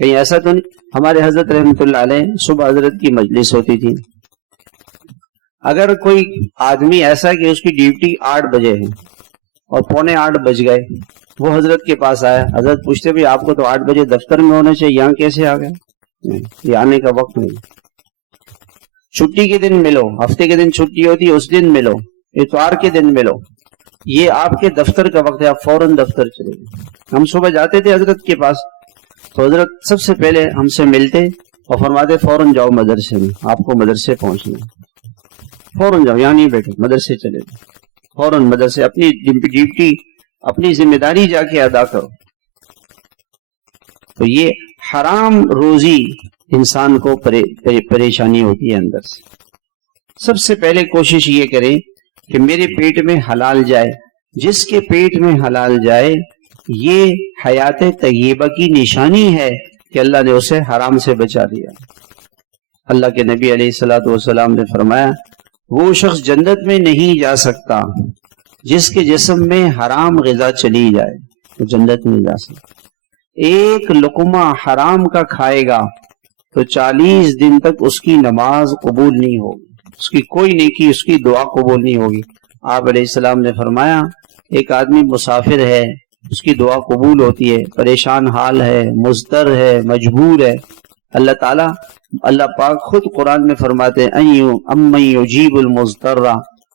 کہیں ایسا تو نہیں. ہمارے حضرت رحمۃ اللہ علیہ صبح حضرت کی مجلس ہوتی تھی. اگر کوئی آدمی ایسا کہ اس کی ڈیوٹی 8 بجے ہے اور 7:45 بج گئے، وہ حضرت کے پاس آیا، حضرت پوچھتے بھی آپ کو تو 8 بجے دفتر میں ہونا چاہیے، یہاں کیسے آ گئے؟ یہ آنے کا وقت نہیں. چھٹی کے دن ملو، ہفتے کے دن چھٹی ہوتی ہے اس دن ملو، اتوار کے دن ملو، یہ آپ کے دفتر کا وقت ہے، آپ فوراً دفتر چلے گئے. ہم صبح جاتے تھے حضرت کے پاس تو حضرت سب سے پہلے ہم سے ملتے اور فرماتے فوراً جاؤ مدرسے میں، آپ کو مدرسے پہنچنا ہے، فوراً جاؤ، یہاں نہیں بیٹھے، مدرسے چلے جاؤ، فوراً مدرسے، اپنی ڈیوٹی، اپنی ذمہ داری جا کے ادا کرو. تو یہ حرام روزی انسان کو پریشانی ہوتی ہے اندر سے. سب سے پہلے کوشش یہ کریں کہ میرے پیٹ میں حلال جائے. جس کے پیٹ میں حلال جائے یہ حیات طیبہ کی نشانی ہے کہ اللہ نے اسے حرام سے بچا دیا. اللہ کے نبی علیہ الصلوۃ والسلام نے فرمایا وہ شخص جنت میں نہیں جا سکتا جس کے جسم میں حرام غذا چلی جائے، تو جنت نہیں جا سکتا. ایک لقمہ حرام کا کھائے گا تو 40 دن تک اس کی نماز قبول نہیں ہوگی، اس کی کوئی نیکی، اس کی دعا قبول نہیں ہوگی. آپ علیہ السلام نے فرمایا ایک آدمی مسافر ہے، اس کی دعا قبول ہوتی ہے، پریشان حال ہے، مضطر ہے، مجبور ہے، اللہ تعالیٰ، اللہ پاک خود قرآن میں فرماتے ہیں امن یجیب المضطر،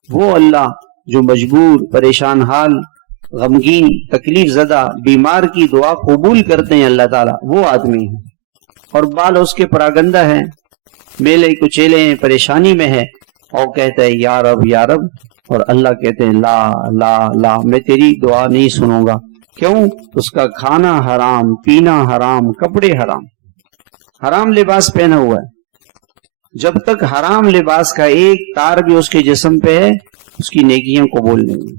وہ اللہ جو مجبور، پریشان حال، غمگین، تکلیف زدہ، بیمار کی دعا قبول کرتے ہیں اللہ تعالیٰ، وہ آدمی ہے. اور بال اس کے پراگندہ ہیں، میلے کچیلے ہیں، پریشانی میں ہے، اور کہتا ہے یا رب یا رب، اور اللہ کہتے ہیں لا لا لا، میں تیری دعا نہیں سنوں گا. کیوں؟ اس کا کھانا حرام، پینا حرام، کپڑے حرام، حرام لباس پہنا ہوا ہے. جب تک حرام لباس کا ایک تار بھی اس کے جسم پہ ہے اس کی نیکیاں قبول نہیں.